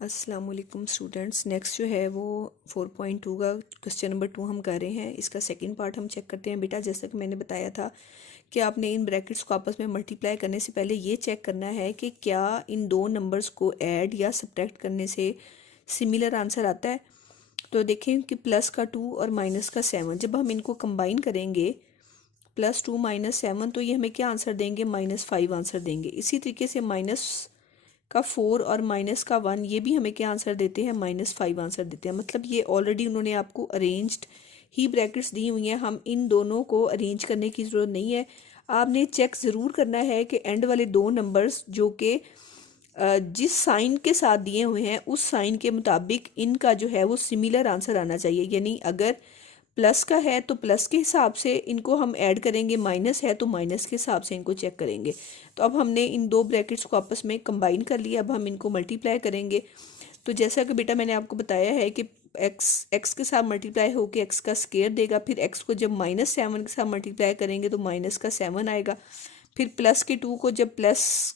अस्सलाम वालेकुम students. Next जो है वो 4.2 का क्वेश्चन नंबर 2 हम कर रहे हैं। इसका सेकंड पार्ट हम चेक करते हैं। बेटा जैसा कि मैंने बताया था कि आपने इन ब्रैकेट्स को आपस में मल्टीप्लाई करने से पहले ये चेक करना है कि क्या इन दो नंबर्स को ऐड या सब्ट्रैक्ट करने से सिमिलर आंसर आता है। तो देखें कि प्लस का 2 और माइनस का 7 जब हम इनको कंबाइन करेंगे, +2 -7, तो ये हमें क्या आंसर देंगे, -5 आंसर देंगे। इसी तरीके से माइनस का 4 और माइनस का 1 ये भी हमें क्या आंसर देते हैं, -5 आंसर देते हैं। मतलब ये ऑलरेडी उन्होंने आपको अरेंज्ड ही ब्रैकेट्स दी हुई हैं, हम इन दोनों को अरेंज करने की ज़रूरत नहीं है। आपने चेक ज़रूर करना है कि एंड वाले दो नंबर्स जो कि जिस साइन के साथ दिए हुए हैं उस साइन के मुताबिक इनका जो है वो सिमिलर आंसर आना चाहिए। यानी अगर प्लस का है तो प्लस के हिसाब से इनको हम ऐड करेंगे, माइनस है तो माइनस के हिसाब से इनको चेक करेंगे। तो अब हमने इन दो ब्रैकेट्स को आपस में कंबाइन कर लिया, अब हम इनको मल्टीप्लाई करेंगे। तो जैसा कि बेटा मैंने आपको बताया है कि एक्स के साथ मल्टीप्लाई होकर एक्स का स्केयर देगा, फिर एक्स को जब -7 के साथ मल्टीप्लाई करेंगे तो माइनस का 7 आएगा। फिर प्लस के 2 को जब प्लस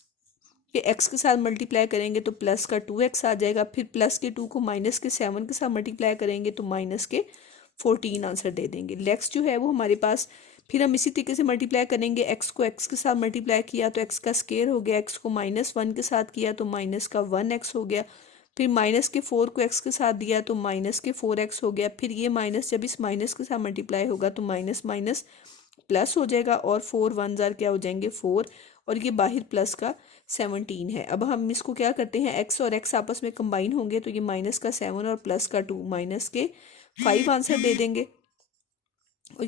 के एक्स के साथ मल्टीप्लाई करेंगे तो प्लस का 2x आ जाएगा। फिर प्लस के 2 को माइनस के 7 के साथ मल्टीप्लाई करेंगे तो माइनस के 14 आंसर दे देंगे। नेक्स्ट जो है वो हमारे पास, फिर हम इसी तरीके से मल्टीप्लाई करेंगे। एक्स को एक्स के साथ मल्टीप्लाई किया तो एक्स का स्केयर हो गया, एक्स को -1 के साथ किया तो माइनस का 1x हो गया। फिर माइनस के 4 को एक्स के साथ दिया तो माइनस के 4x हो गया। फिर ये माइनस जब इस माइनस के साथ मल्टीप्लाई होगा तो माइनस माइनस प्लस हो जाएगा और 4 1 जार क्या हो जाएंगे 4, और ये बाहर प्लस का 17 है। अब हम इसको क्या करते हैं, एक्स और एक्स आपस में कंबाइन होंगे तो ये माइनस का 7 और प्लस का 2 माइनस के 5 आंसर दे देंगे। और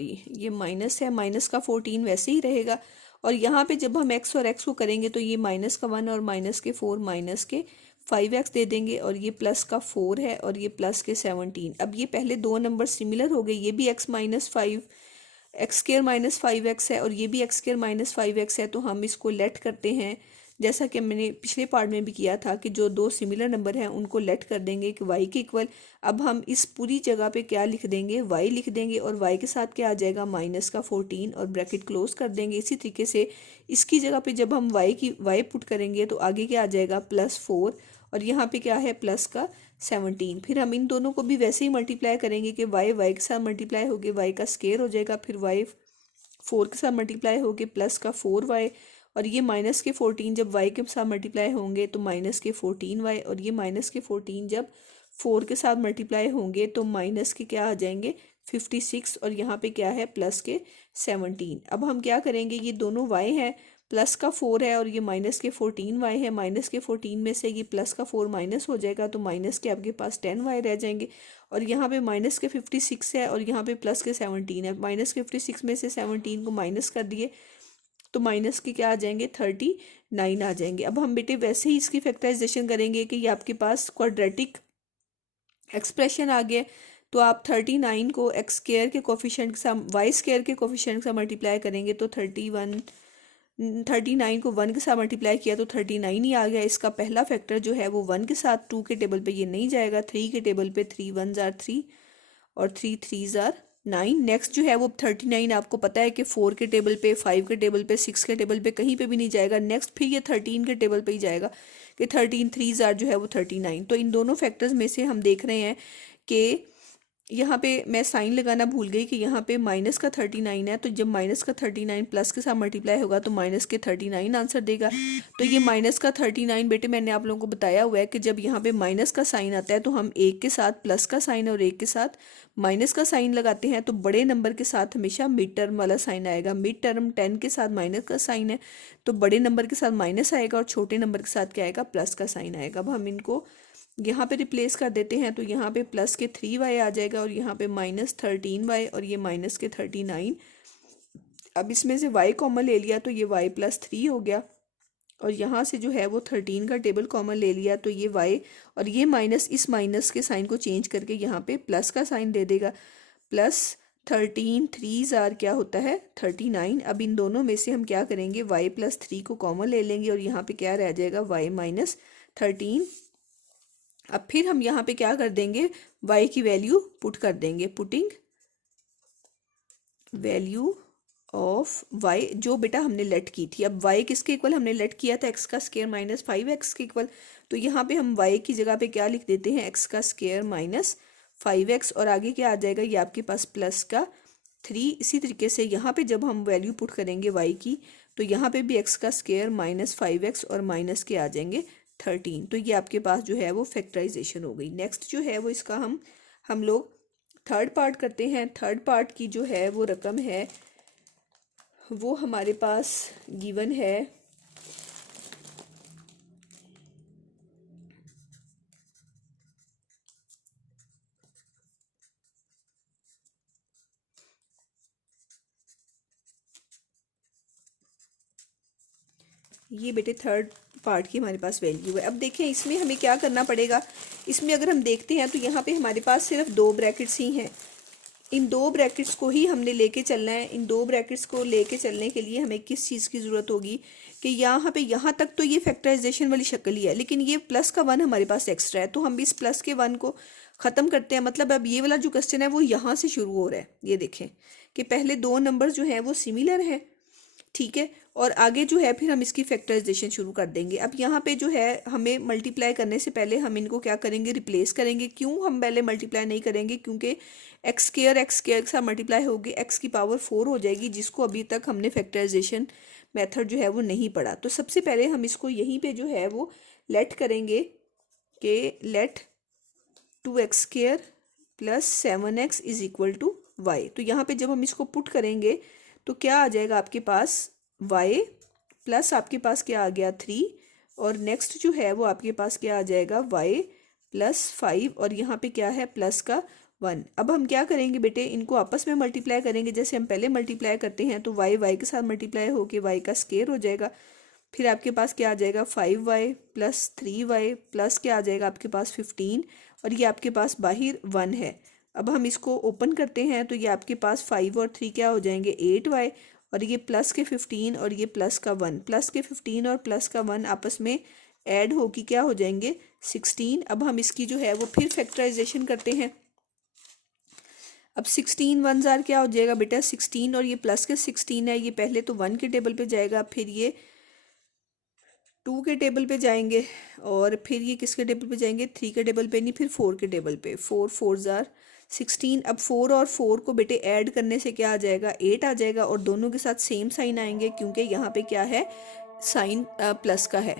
ये माइनस है, माइनस का 14 वैसे ही रहेगा। और यहाँ पे जब हम एक्स और एक्स को करेंगे तो ये माइनस का 1 और माइनस के 4 माइनस के 5x दे देंगे, और ये प्लस का 4 है और ये प्लस के 17। अब ये पहले दो नंबर सिमिलर हो गए, ये भी x-5x² - 5x है और ये भी x² - 5x है। तो हम इसको लेट करते हैं, जैसा कि मैंने पिछले पार्ट में भी किया था कि जो दो सिमिलर नंबर हैं उनको लेट कर देंगे कि y के इक्वल। अब हम इस पूरी जगह पे क्या लिख देंगे, y लिख देंगे, और y के साथ क्या आ जाएगा, माइनस का 14, और ब्रैकेट क्लोज कर देंगे। इसी तरीके से इसकी जगह पे जब हम y पुट करेंगे तो आगे क्या आ जाएगा, +4, और यहाँ पे क्या है, प्लस का 17। फिर हम इन दोनों को भी वैसे ही मल्टीप्लाई करेंगे कि y के साथ मल्टीप्लाई होके y का स्केयर हो जाएगा, फिर y 4 के साथ मल्टीप्लाई होके प्लस का 4y, और ये माइनस के 14 जब y के साथ मल्टीप्लाई होंगे तो माइनस के 14y, और ये माइनस के 14 जब 4 के साथ मल्टीप्लाई होंगे तो माइनस के क्या आ जाएंगे 56, और यहाँ पे क्या है, प्लस के 17। अब हम क्या करेंगे, ये दोनों y है, प्लस का 4 है और ये माइनस के 14y है। माइनस के 14 में से ये प्लस का 4 माइनस हो जाएगा तो माइनस के आपके पास 10y रह जाएंगे। और यहाँ पे माइनस के 56 है और यहाँ पे प्लस के 17 है। माइनस के 56 में से 17 को माइनस कर दिए तो माइनस के क्या आ जाएंगे, 39 आ जाएंगे। अब हम बेटे वैसे ही इसकी फैक्टराइजेशन करेंगे कि ये आपके पास क्वाड्रेटिक एक्सप्रेशन आ गया। तो आप 39 को एक्स स्क्वायर के कोफिशिएंट के साथ वाई स्क्वायर के कोफिशिएंट के साथ मल्टीप्लाई करेंगे तो 39 को 1 के साथ मल्टीप्लाई किया तो 39 ही आ गया। इसका पहला फैक्टर जो है वो 1 के साथ 2 के टेबल पे ये नहीं जाएगा, 3 के टेबल पे 3 1 जार 3 और 3 3 जार 9। नेक्स्ट जो है वो 39 आपको पता है कि 4 के टेबल पे, 5 के टेबल पे, 6 के टेबल पे कहीं पे भी नहीं जाएगा। नेक्स्ट फिर ये 13 के टेबल पे ही जाएगा कि 13 3 जार जो है वो 39। तो इन दोनों फैक्टर्स में से हम देख रहे हैं कि यहाँ पे मैं साइन लगाना भूल गई कि यहाँ पे माइनस का 39 है, तो जब माइनस का 39 प्लस के साथ मल्टीप्लाई होगा तो माइनस के 39 आंसर देगा। तो ये माइनस का 39 बेटे मैंने आप लोगों को बताया हुआ है कि जब यहाँ पे माइनस का साइन आता है तो हम एक के साथ प्लस का साइन और एक के साथ माइनस का साइन लगाते हैं। तो बड़े नंबर के साथ हमेशा मिड टर्म वाला साइन आएगा। मिड टर्म 10 के साथ माइनस का साइन है तो बड़े नंबर के साथ माइनस आएगा और छोटे नंबर के साथ क्या आएगा, प्लस का साइन आएगा। अब हम इनको यहाँ पे रिप्लेस कर देते हैं तो यहाँ पे प्लस के 3y आ जाएगा और यहाँ पे -13y और ये माइनस के 39। अब इसमें से y कॉमन ले लिया तो ये y +3 हो गया, और यहाँ से जो है वो 13 का टेबल कॉमन ले लिया तो ये y, और ये माइनस इस माइनस के साइन को चेंज करके यहाँ पे प्लस का साइन दे देगा। +13 3 जार क्या होता है 39। अब इन दोनों में से हम क्या करेंगे, y +3 को कॉमन ले लेंगे और यहाँ पे क्या रह जाएगा, y -13। अब फिर हम यहाँ पे क्या कर देंगे, y की वैल्यू पुट कर देंगे, पुटिंग वैल्यू ऑफ वाई जो बेटा हमने लेट की थी। अब वाई किसके इक्वल हमने लेट किया था, एक्स का स्क्वायर माइनस 5x के इक्वल। तो यहाँ पे हम वाई की जगह पे क्या लिख देते हैं, एक्स का स्क्वायर माइनस 5x, और आगे क्या आ जाएगा, ये आपके पास प्लस का 3। इसी तरीके से यहाँ पे जब हम वैल्यू पुट करेंगे वाई की, तो यहाँ पे भी एक्स का स्क्वायर माइनस 5x और माइनस के आ जाएंगे 13। तो ये आपके पास जो है वो फैक्टराइजेशन हो गई। नेक्स्ट जो है वो इसका हम लोग थर्ड पार्ट करते हैं। थर्ड पार्ट की जो है वो रकम है वो हमारे पास गिवन है ये बेटे थर्ड पार्ट की हमारे पास वैल्यू है। अब देखें इसमें हमें क्या करना पड़ेगा। इसमें अगर हम देखते हैं तो यहाँ पे हमारे पास सिर्फ 2 ब्रैकेट्स ही हैं। इन 2 ब्रैकेट्स को ही हमने लेके चलना है। इन 2 ब्रैकेट्स को लेके चलने के लिए हमें किस चीज़ की ज़रूरत होगी कि यहाँ पे यहाँ तक तो ये फैक्टराइजेशन वाली शक्ल ही है, लेकिन ये प्लस का 1 हमारे पास एक्स्ट्रा है, तो हम भी इस प्लस के 1 को ख़त्म करते हैं। मतलब अब ये वाला जो क्वेश्चन है वो यहाँ से शुरू हो रहा है। ये देखें कि पहले 2 नंबर जो हैं वो सिमिलर हैं, ठीक है, और आगे जो है फिर हम इसकी फैक्टराइजेशन शुरू कर देंगे। अब यहाँ पे जो है हमें मल्टीप्लाई करने से पहले हम इनको क्या करेंगे, रिप्लेस करेंगे। क्यों हम पहले मल्टीप्लाई नहीं करेंगे, क्योंकि एक्स स्क्वायर के साथ मल्टीप्लाई होगी, एक्स की पावर 4 हो जाएगी, जिसको अभी तक हमने फैक्टराइजेशन मेथड जो है वो नहीं पढ़ा। तो सबसे पहले हम इसको यहीं पे जो है वो लेट करेंगे कि let 2x² plus 7x is equal to y. तो यहाँ पे जब हम इसको पुट करेंगे तो क्या आ जाएगा आपके पास y प्लस आपके पास क्या आ गया 3, और नेक्स्ट जो है वो आपके पास क्या आ जाएगा y प्लस 5, और यहाँ पे क्या है प्लस का 1। अब हम क्या करेंगे बेटे, इनको आपस में मल्टीप्लाई करेंगे जैसे हम पहले मल्टीप्लाई करते हैं। तो y के साथ मल्टीप्लाई होके y का स्क्वायर हो जाएगा। फिर आपके पास क्या आ जाएगा 5y प्लस 3y प्लस क्या आ जाएगा आपके पास 15, और ये आपके पास बाहर 1 है। अब हम इसको ओपन करते हैं तो ये आपके पास 5 और 3 क्या हो जाएंगे 8y, और ये प्लस के 15 और ये प्लस का 1, प्लस के 15 और प्लस का 1 आपस में ऐड होके क्या हो जाएंगे 16। अब हम इसकी जो है वो फिर फैक्टराइजेशन करते हैं। अब 16 1 जार क्या हो जाएगा बेटा 16, और ये प्लस के 16 है, ये पहले तो 1 के टेबल पे जाएगा, फिर ये 2 के टेबल पे जाएंगे, और फिर ये किसके टेबल पे जाएंगे 3 के टेबल पे नहीं, फिर 4 के टेबल पे। 4 4 जार 16। अब 4 और 4 को बेटे ऐड करने से क्या आ जाएगा 8 आ जाएगा, और दोनों के साथ सेम साइन आएंगे क्योंकि यहाँ पे क्या है साइन प्लस का है।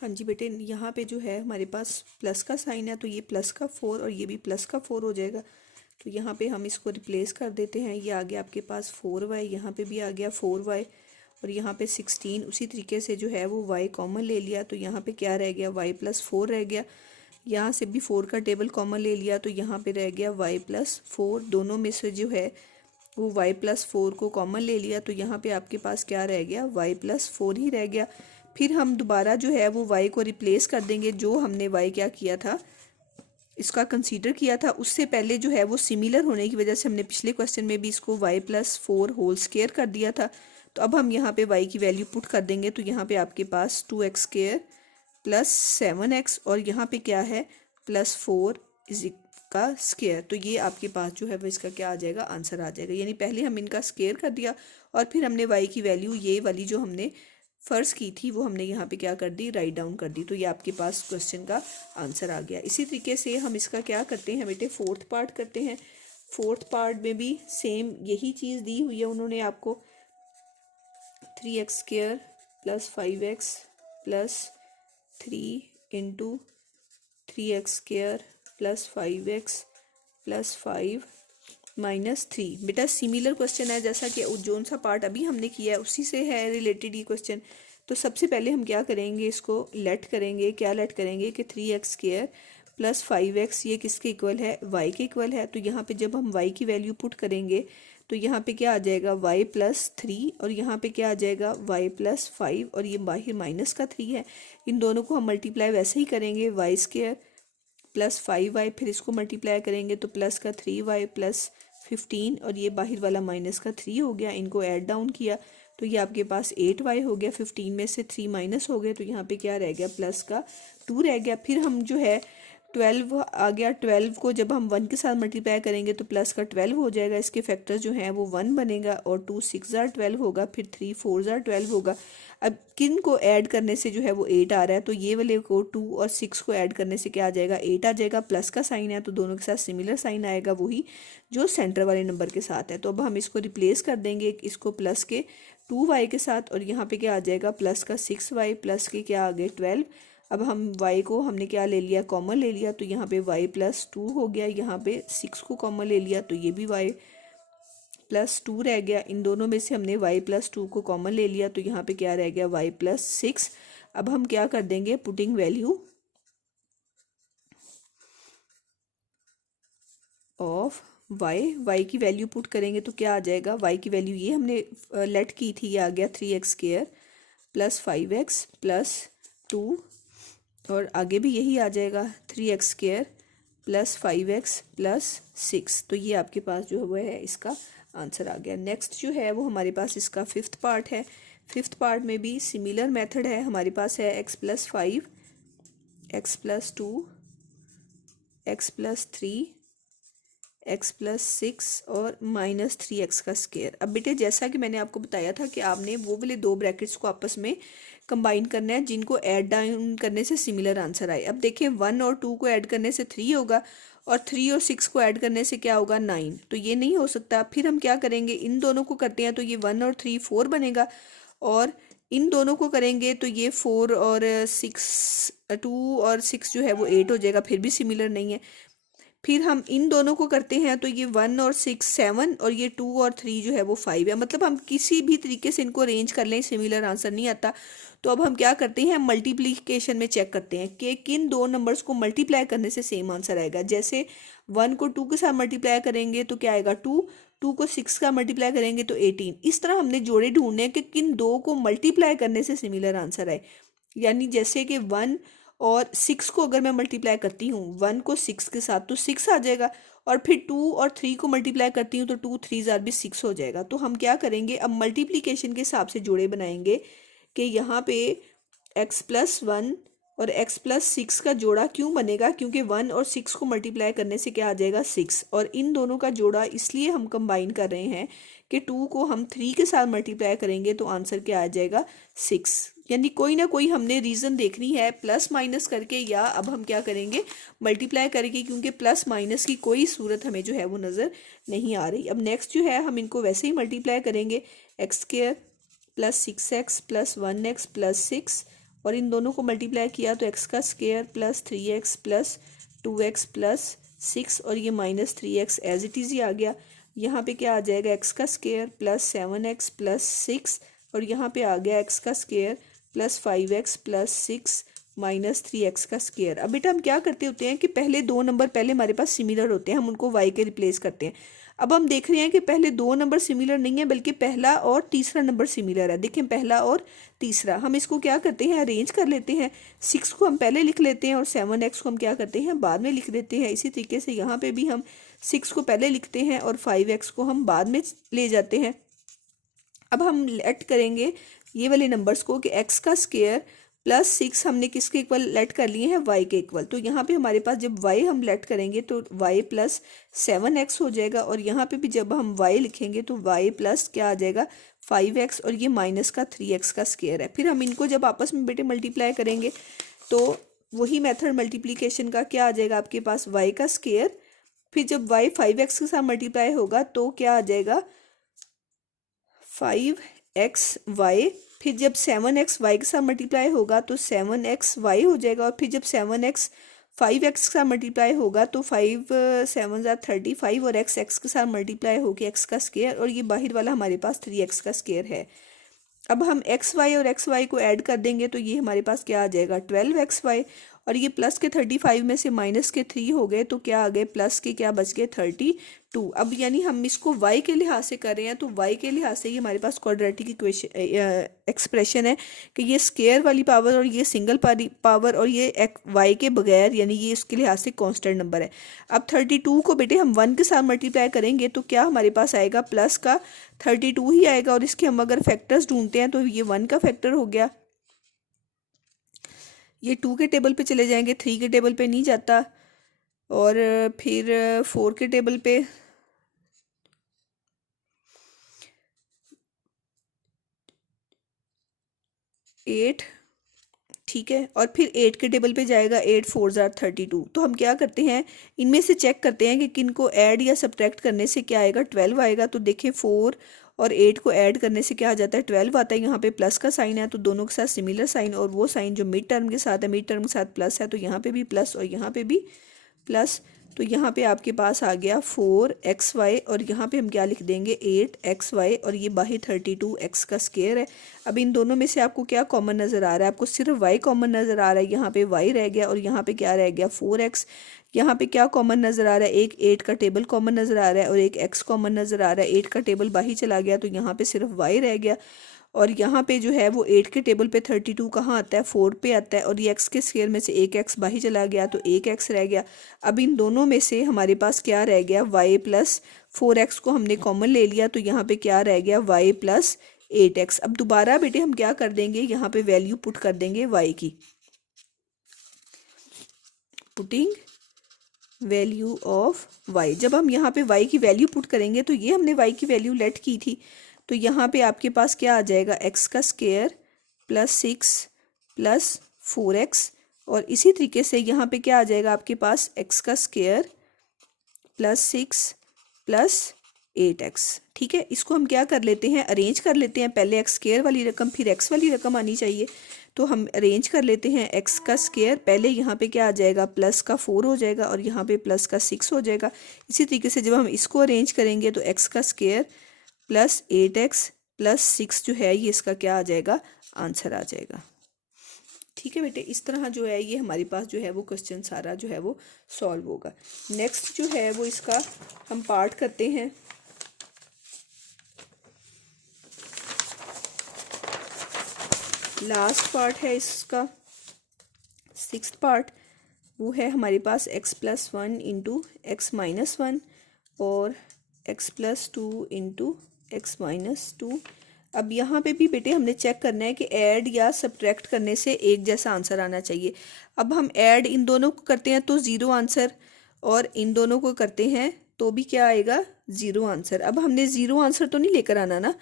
हाँ जी बेटे, यहाँ पे जो है हमारे पास प्लस का साइन है, तो ये प्लस का 4 और ये भी प्लस का 4 हो जाएगा। तो यहाँ पे हम इसको रिप्लेस कर देते हैं। ये आ गया आपके पास 4y, यहाँ पे भी आ गया 4y, और यहाँ पे 16। उसी तरीके से जो है वो y कॉमन ले लिया, तो यहाँ पे क्या रह गया y प्लस 4 रह गया। यहाँ से भी 4 का टेबल कॉमन ले लिया, तो यहाँ पे रह गया y प्लस 4। दोनों में से जो है वो y प्लस 4 को कॉमन ले लिया, तो यहाँ पे आपके पास क्या रह गया y प्लस 4 ही रह गया। फिर हम दोबारा जो है वो y को रिप्लेस कर देंगे। जो हमने y क्या किया था इसका कंसीडर किया था, उससे पहले जो है वो सिमिलर होने की वजह से हमने पिछले क्वेश्चन में भी इसको y प्लस 4 होल स्क्वायर कर दिया था। तो अब हम यहाँ पे y की वैल्यू पुट कर देंगे, तो यहाँ पे आपके पास 2x² प्लस 7x, और यहाँ पे क्या है प्लस 4 इज का स्क्वायर। तो ये आपके पास जो है वो इसका क्या आ जाएगा आंसर आ जाएगा। यानी पहले हम इनका स्क्वायर कर दिया, और फिर हमने y की वैल्यू ये वाली जो हमने फ़र्ज़ की थी वो हमने यहाँ पे क्या कर दी राइट डाउन कर दी। तो ये आपके पास क्वेश्चन का आंसर आ गया। इसी तरीके से हम इसका क्या करते हैं बेटे फोर्थ पार्ट करते हैं। फोर्थ पार्ट में भी सेम यही चीज़ दी हुई है उन्होंने आपको, 3x² plus 5x plus 3 into 3x² plus 5x plus 5 minus 3। बेटा सिमिलर क्वेश्चन है जैसा कि जोन सा पार्ट अभी हमने किया है उसी से है रिलेटेड ये क्वेश्चन। तो सबसे पहले हम क्या करेंगे, इसको लेट करेंगे। क्या लेट करेंगे कि 3x² प्लस 5x ये किसके इक्वल है y के इक्वल है। तो यहाँ पे जब हम y की वैल्यू पुट करेंगे तो यहाँ पे क्या आ जाएगा y प्लस 3, और यहाँ पे क्या आ जाएगा y प्लस 5, और ये बाहर माइनस का 3 है। इन दोनों को हम मल्टीप्लाई वैसे ही करेंगे y² प्लस 5y, फिर इसको मल्टीप्लाई करेंगे तो प्लस का 3y प्लस 15, और ये बाहर वाला माइनस का 3 हो गया। इनको ऐड डाउन किया तो ये आपके पास 8y हो गया। 15 में से 3 माइनस हो गए तो यहाँ पे क्या रह गया प्लस का 2 रह गया। फिर हम जो है 12 आ गया। 12 को जब हम 1 के साथ मल्टीप्लाई करेंगे तो प्लस का 12 हो जाएगा, इसके फैक्टर जो हैं वो 1 बनेगा, और 2 6 ज़ार 12 होगा, फिर 3 4 ज़ार 12 होगा। अब किन को ऐड करने से जो है वो 8 आ रहा है, तो ये वाले को 2 और 6 को ऐड करने से क्या आ जाएगा, 8 आ जाएगा। प्लस का साइन है तो दोनों के साथ सिमिलर साइन आएगा, वही जो सेंटर वाले नंबर के साथ है। तो अब हम इसको रिप्लेस कर देंगे, इसको प्लस के 2y के साथ, और यहाँ पे क्या आ जाएगा प्लस का 6y, प्लस के क्या आ गए 12। अब हम y को हमने क्या ले लिया, कॉमन ले लिया, तो यहाँ पे y प्लस 2 हो गया, यहाँ पे 6 को कॉमन ले लिया तो ये भी y प्लस 2 रह गया। इन दोनों में से हमने y प्लस 2 को कॉमन ले लिया तो यहाँ पे क्या रह गया, y प्लस 6। अब हम क्या कर देंगे, पुटिंग वैल्यू ऑफ y की वैल्यू पुट करेंगे तो क्या आ जाएगा, y की वैल्यू ये हमने लेट की थी, ये आ गया 3x square plus 5x plus 2, और आगे भी यही आ जाएगा 3x square plus 5x plus 6। तो ये आपके पास जो है वो है इसका आंसर आ गया। नेक्स्ट जो है वो हमारे पास इसका 5th पार्ट है। 5th पार्ट में भी सिमिलर मेथड है, हमारे पास है x plus 5, x plus 2, x plus 3, x plus 6 और माइनस 3x का स्क्वायर। अब बेटे जैसा कि मैंने आपको बताया था कि आपने वो वाले दो ब्रैकेट्स को आपस में कंबाइन करना है जिनको ऐड डाउन करने से सिमिलर आंसर आए। अब देखिए 1 और 2 को ऐड करने से 3 होगा, और 3 और 6 को ऐड करने से क्या होगा 9, तो ये नहीं हो सकता। फिर हम क्या करेंगे, इन दोनों को करते हैं तो ये 1 और 3 4 बनेगा, और इन दोनों को करेंगे तो ये 4 और 6 2 और 6 जो है वो 8 हो जाएगा, फिर भी सिमिलर नहीं है। फिर हम इन दोनों को करते हैं तो ये 1 और 6 7, और ये 2 और 3 जो है वो 5 है। मतलब हम किसी भी तरीके से इनको अरेंज कर लें, सिमिलर आंसर नहीं आता। तो अब हम क्या करते हैं, मल्टीप्लिकेशन में चेक करते हैं कि किन दो नंबर्स को मल्टीप्लाई करने से सेम आंसर आएगा। जैसे 1 को 2 के साथ मल्टीप्लाई करेंगे तो क्या आएगा 2, 2 को 6 का मल्टीप्लाई करेंगे तो 18। इस तरह हमने जोड़े ढूंढने हैं कि किन दो को मल्टीप्लाई करने से सिमिलर आंसर आए। यानी जैसे कि 1 और 6 को अगर मैं मल्टीप्लाई करती हूँ 1 को 6 के साथ तो 6 आ जाएगा, और फिर 2 और 3 को मल्टीप्लाई करती हूँ तो 2 3 ज़ार भी 6 हो जाएगा। तो हम क्या करेंगे, अब मल्टीप्लिकेशन के हिसाब से जोड़े बनाएंगे कि यहाँ पे x प्लस 1 और x प्लस 6 का जोड़ा क्यों बनेगा, क्योंकि 1 और 6 को मल्टीप्लाई करने से क्या आ जाएगा 6, और इन दोनों का जोड़ा इसलिए हम कंबाइन कर रहे हैं कि 2 को हम 3 के साथ मल्टीप्लाई करेंगे तो आंसर क्या आ जाएगा 6। यानी कोई ना कोई हमने रीज़न देखनी है प्लस माइनस करके, या अब हम क्या करेंगे मल्टीप्लाई करेंगे, क्योंकि प्लस माइनस की कोई सूरत हमें जो है वो नज़र नहीं आ रही। अब नेक्स्ट जो है हम इनको वैसे ही मल्टीप्लाई करेंगे, x square plus 6x plus 1x plus 6, और इन दोनों को मल्टीप्लाई किया तो x का square plus 3x plus 2x plus 6, और ये minus 3x as it is ही आ गया। यहाँ पे क्या आ जाएगा, x का स्क्वायर प्लस 7x प्लस 6, और यहाँ पे आ गया x का square plus 5x plus 6 minus 3x का स्क्वायर। अब बेटा हम क्या करते होते हैं कि पहले दो नंबर पहले हमारे पास सिमिलर होते हैं, हम उनको y के रिप्लेस करते हैं। अब हम देख रहे हैं कि पहले दो नंबर सिमिलर नहीं है, बल्कि पहला और तीसरा नंबर सिमिलर है। देखें पहला और तीसरा, हम इसको क्या करते हैं अरेंज कर लेते हैं। 6 को हम पहले लिख लेते हैं और 7x को हम क्या करते हैं बाद में लिख देते हैं। इसी तरीके से यहाँ पे भी हम 6 को पहले लिखते हैं और 5x को हम बाद में ले जाते हैं। अब हम लेट करेंगे ये वाले नंबर्स को कि x का स्क्वायर प्लस 6 हमने किसके इक्वल लेट कर लिए हैं, y के इक्वल। तो यहाँ पे हमारे पास जब y हम लेट करेंगे तो y प्लस 7x हो जाएगा, और यहाँ पे भी जब हम y लिखेंगे तो y प्लस क्या आ जाएगा 5x, और ये माइनस का 3x का स्क्वायर है। फिर हम इनको जब आपस में बेटे मल्टीप्लाई करेंगे तो वही मेथड मल्टीप्लीकेशन का क्या आ जाएगा आपके पास, y का स्क्वायर, फिर जब y 5x के साथ मल्टीप्लाई होगा तो क्या आ जाएगा 5xy, फिर जब 7x y के साथ मल्टीप्लाई होगा तो 7xy हो जाएगा, और फिर जब 7x 5x के साथ मल्टीप्लाई होगा तो 5 7 35, और x के साथ मल्टीप्लाई होगी x का स्क्वायर, और ये बाहर वाला हमारे पास 3x का स्क्वायर है। अब हम xy और xy को ऐड कर देंगे तो ये हमारे पास क्या आ जाएगा 12xy, और ये प्लस के 35 में से माइनस के 3 हो गए तो क्या आ गए प्लस के क्या बच गए 32। अब यानी हम इसको y के लिहाज से कर रहे हैं तो y के लिहाज से ये हमारे पास क्वाड्रेटिक इक्वेशन एक्सप्रेशन है कि ये स्क्वायर वाली पावर और ये सिंगल पावर और ये y के बगैर, यानी ये इसके लिहाज से कांस्टेंट नंबर है। अब 32 को बेटे हम 1 के साथ मल्टीप्लाई करेंगे तो क्या हमारे पास आएगा प्लस का 32 ही आएगा, और इसके हम अगर फैक्टर्स ढूंढते हैं तो ये 1 का फैक्टर हो गया, ये 2 के टेबल पे चले जाएंगे, 3 के टेबल पे नहीं जाता, और फिर 4 के टेबल पे 8, ठीक है, और फिर 8 के टेबल पे जाएगा 8 4 ज़ार 32। तो हम क्या करते हैं, इनमें से चेक करते हैं कि किन को ऐड या सब्ट्रैक्ट करने से क्या आएगा, 12 आएगा। तो देखें 4 और 8 को ऐड करने से क्या आ जाता है, 12 आता है। यहाँ पे प्लस का साइन है तो दोनों के साथ सिमिलर साइन, और वो साइन जो मिड टर्म के साथ है, मिड टर्म के साथ प्लस है, तो यहाँ पे भी प्लस और यहाँ पे भी प्लस। तो यहाँ पे आपके पास आ गया 4xy, और यहाँ पे हम क्या लिख देंगे 8xy, और ये बाहर 32x का स्क्वायर है। अब इन दोनों में से आपको क्या कॉमन नज़र आ रहा है, आपको सिर्फ y कॉमन नज़र आ रहा है। यहाँ पे y रह गया और यहाँ पे क्या रह गया 4x। यहाँ पे क्या कॉमन नज़र आ रहा है, एक 8 का टेबल कॉमन नज़र आ रहा है और एक x कॉमन नज़र आ रहा है। 8 का टेबल बाहर चला गया तो यहाँ पे सिर्फ y रह गया, और यहाँ पे जो है वो 8 के टेबल पे 32 कहाँ आता है, 4 पे आता है, और ये x के स्क्वायर में से एक x बाहर चला गया तो एक x रह गया। अब इन दोनों में से हमारे पास क्या रह गया, y प्लस 4x को हमने कॉमन ले लिया, तो यहाँ पे क्या रह गया y प्लस 8x। अब दोबारा बेटे हम क्या कर देंगे, यहाँ पे वैल्यू पुट कर देंगे y की, पुटिंग वैल्यू ऑफ y। जब हम यहाँ पे y की वैल्यू पुट करेंगे तो ये हमने y की वैल्यू लेट की थी, तो यहाँ पे आपके पास क्या आ जाएगा, x का स्क्वायर प्लस 6 प्लस 4x, और इसी तरीके से यहाँ पे क्या आ जाएगा आपके पास, x का स्क्वायर प्लस 6 प्लस 8x। ठीक है, इसको हम क्या कर लेते हैं, अरेंज कर लेते हैं। पहले x स्क्वायर वाली रकम फिर x वाली रकम आनी चाहिए, तो हम अरेंज कर लेते हैं। x का स्क्वायर पहले यहाँ पे क्या आ जाएगा, प्लस का 4 हो जाएगा, और यहाँ पे प्लस का 6 हो जाएगा। इसी तरीके से जब हम इसको अरेंज करेंगे तो x का स्क्वायर प्लस 8x प्लस 6 जो है ये इसका क्या आ जाएगा, आंसर आ जाएगा। ठीक है बेटे, इस तरह जो है ये हमारे पास जो है वो क्वेश्चन सारा जो है वो सॉल्व होगा। नेक्स्ट जो है वो इसका हम पार्ट करते हैं। लास्ट पार्ट है इसका, 6th पार्ट, वो है हमारे पास x plus 1 into x minus 1 और x plus 2 into x minus 2। अब यहाँ पे भी बेटे हमने चेक करना है कि ऐड या सब्ट्रैक्ट करने से एक जैसा आंसर आना चाहिए। अब हम ऐड इन दोनों को करते हैं तो 0 आंसर, और इन दोनों को करते हैं तो भी क्या आएगा, 0 आंसर। अब हमने 0 आंसर तो नहीं लेकर आना ना,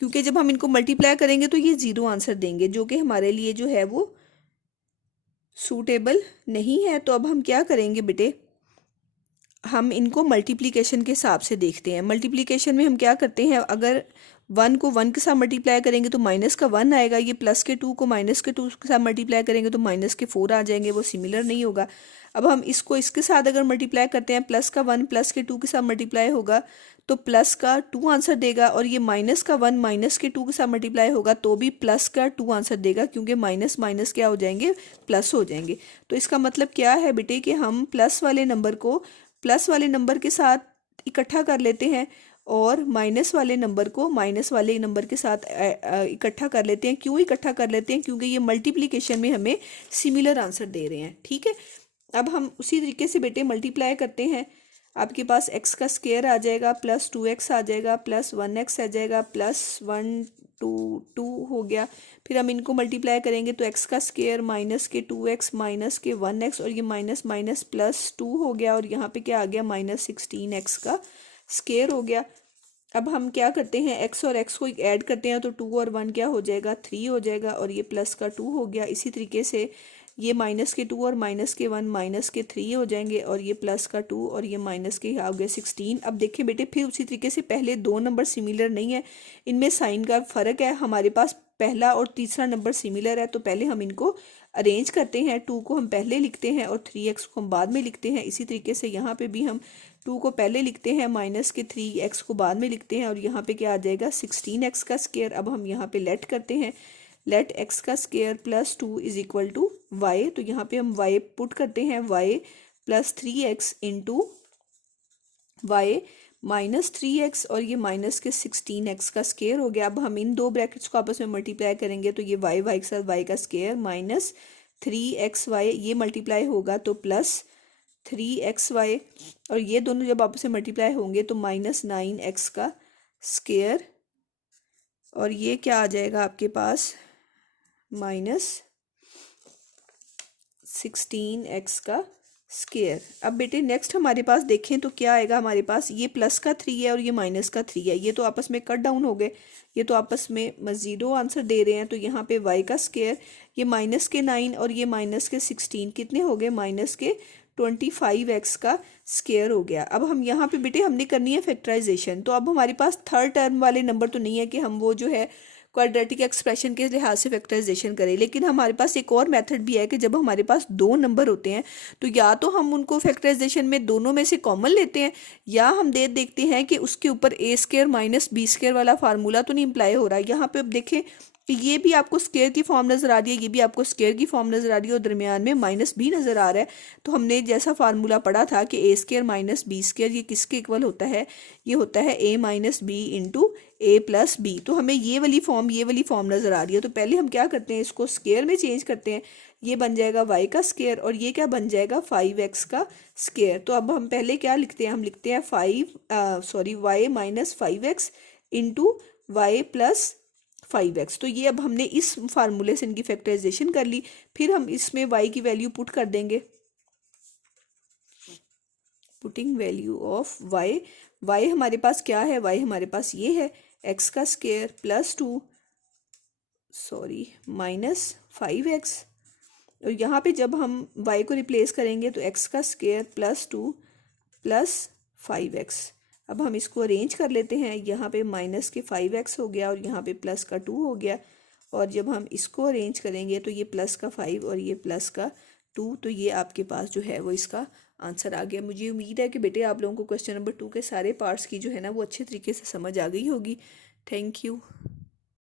क्योंकि जब हम इनको मल्टीप्लाई करेंगे तो ये 0 आंसर देंगे, जो कि हमारे लिए जो है वो सूटेबल नहीं है। तो अब हम क्या करेंगे बेटे, हम इनको मल्टीप्लिकेशन के हिसाब से देखते हैं। मल्टीप्लिकेशन में हम क्या करते हैं, अगर 1 को 1 के साथ मल्टीप्लाई करेंगे तो माइनस का 1 आएगा, ये प्लस के 2 को माइनस के 2 के साथ मल्टीप्लाई करेंगे तो माइनस के 4 आ जाएंगे, वो सिमिलर नहीं होगा। अब हम इसको इसके साथ अगर मल्टीप्लाई करते हैं, प्लस का 1 प्लस के 2 के साथ मल्टीप्लाई होगा तो प्लस का 2 आंसर देगा, और ये माइनस का 1 माइनस के 2 के साथ मल्टीप्लाई होगा तो भी प्लस का 2 आंसर देगा, क्योंकि माइनस माइनस क्या हो जाएंगे, प्लस हो जाएंगे। तो इसका मतलब क्या है बेटे कि हम प्लस वाले नंबर को प्लस वाले नंबर के साथ इकट्ठा कर लेते हैं, और माइनस वाले नंबर को माइनस वाले नंबर के साथ इकट्ठा कर लेते हैं। क्यों इकट्ठा कर लेते हैं, क्योंकि ये मल्टीप्लिकेशन में हमें सिमिलर आंसर दे रहे हैं। ठीक है, अब हम उसी तरीके से बेटे मल्टीप्लाई करते हैं। आपके पास x का स्क्वायर आ जाएगा, प्लस 2x आ जाएगा, प्लस 1x आ जाएगा, प्लस 1 2 2 हो गया। फिर हम इनको मल्टीप्लाई करेंगे तो x का स्क्वायर माइनस के 2x माइनस के 1x, और ये माइनस माइनस प्लस 2 हो गया, और यहाँ पे क्या आ गया, माइनस 16x का स्क्वायर हो गया। अब हम क्या करते हैं, x और x को ऐड करते हैं तो 2 और 1 क्या हो जाएगा, 3 हो जाएगा, और ये प्लस का 2 हो गया। इसी तरीके से ये माइनस के 2 और माइनस के 1 माइनस के 3 हो जाएंगे, और ये प्लस का 2 और ये माइनस के हो गए 16। अब देखिए बेटे, फिर उसी तरीके से पहले दो नंबर सिमिलर नहीं है, इनमें साइन का फ़र्क है। हमारे पास पहला और तीसरा नंबर सिमिलर है, तो पहले हम इनको अरेंज करते हैं। 2 को हम पहले लिखते हैं और 3x को हम बाद में लिखते हैं। इसी तरीके से यहाँ पे भी हम 2 को पहले लिखते हैं, माइनस के 3x को बाद में लिखते हैं, और यहाँ पे क्या आ जाएगा, 16x का स्क्वायर। अब हम यहाँ पे लेट करते हैं, लेट x का square plus 2 is equal to y। तो यहाँ पे हम y पुट करते हैं, y plus 3x into y minus 3x, और ये माइनस के 16x का स्क्वायर हो गया। अब हम इन दो ब्रैकेट्स को आपस में मल्टीप्लाई करेंगे तो ये y के साथ y का स्क्वायर माइनस 3xy, ये मल्टीप्लाई होगा तो प्लस 3xy, और ये दोनों जब आपस में मल्टीप्लाई होंगे तो माइनस 9x का स्क्वायर, और ये क्या आ जाएगा आपके पास, माइनस 16x का स्केयर। अब बेटे नेक्स्ट हमारे पास देखें तो क्या आएगा हमारे पास, ये प्लस का 3 है और ये माइनस का 3 है, ये तो आपस में कट डाउन हो गए, ये तो आपस में मजीदो आंसर दे रहे हैं। तो यहाँ पे y का स्केयर, ये माइनस के 9 और ये माइनस के 16 कितने हो गए, माइनस के 25x का स्केयर हो गया। अब हम यहाँ पे बेटे हमने करनी है फैक्टराइजेशन, तो अब हमारे पास थर्ड टर्म वाले नंबर तो नहीं है कि हम वो जो है क्वाड्रेटिक एक्सप्रेशन के लिहाज से फैक्टराइजेशन करें, लेकिन हमारे पास एक और मेथड भी है कि जब हमारे पास दो नंबर होते हैं तो या तो हम उनको फैक्टराइजेशन में दोनों में से कॉमन लेते हैं, या हम देखते हैं कि उसके ऊपर ए स्केयर माइनस बी स्केयर वाला फार्मूला तो नहीं अप्लाई हो रहा है। यहाँ पे अब देखें कि ये भी आपको स्केयर की फॉर्म नज़र आ रही है, ये भी आपको स्केयर की फॉर्म नज़र आ रही है और दरमियान में माइनस बी नज़र आ रहा है। तो हमने जैसा फार्मूला पढ़ा था कि ए स्केयर माइनस बी स्केयर ये किसके इक्वल होता है, ये होता है ए माइनस बी इंटू ए प्लस बी। तो हमें ये वाली फॉर्म नज़र आ रही है। तो पहले हम क्या करते हैं, इसको स्केयर में चेंज करते हैं, ये बन जाएगा y का स्केयर और ये क्या बन जाएगा 5x का स्केयर। तो अब हम पहले क्या लिखते हैं, हम लिखते हैं y minus 5x into y plus 5x। तो ये अब हमने इस फार्मूले से इनकी फैक्टराइजेशन कर ली, फिर हम इसमें y की वैल्यू पुट कर देंगे, पुटिंग वैल्यू ऑफ y हमारे पास क्या है, y हमारे पास ये है x का स्केयर प्लस 2 माइनस 5x। और यहाँ पे जब हम y को रिप्लेस करेंगे तो x का स्केयर प्लस 2 प्लस 5x। अब हम इसको अरेंज कर लेते हैं, यहाँ पे माइनस के 5x हो गया और यहाँ पे प्लस का 2 हो गया। और जब हम इसको अरेंज करेंगे तो ये प्लस का 5 और ये प्लस का 2, तो ये आपके पास जो है वो इसका आंसर आ गया। मुझे उम्मीद है कि बेटे आप लोगों को क्वेश्चन नंबर 2 के सारे पार्ट्स की जो है ना वो अच्छे तरीके से समझ आ गई होगी। Thank you.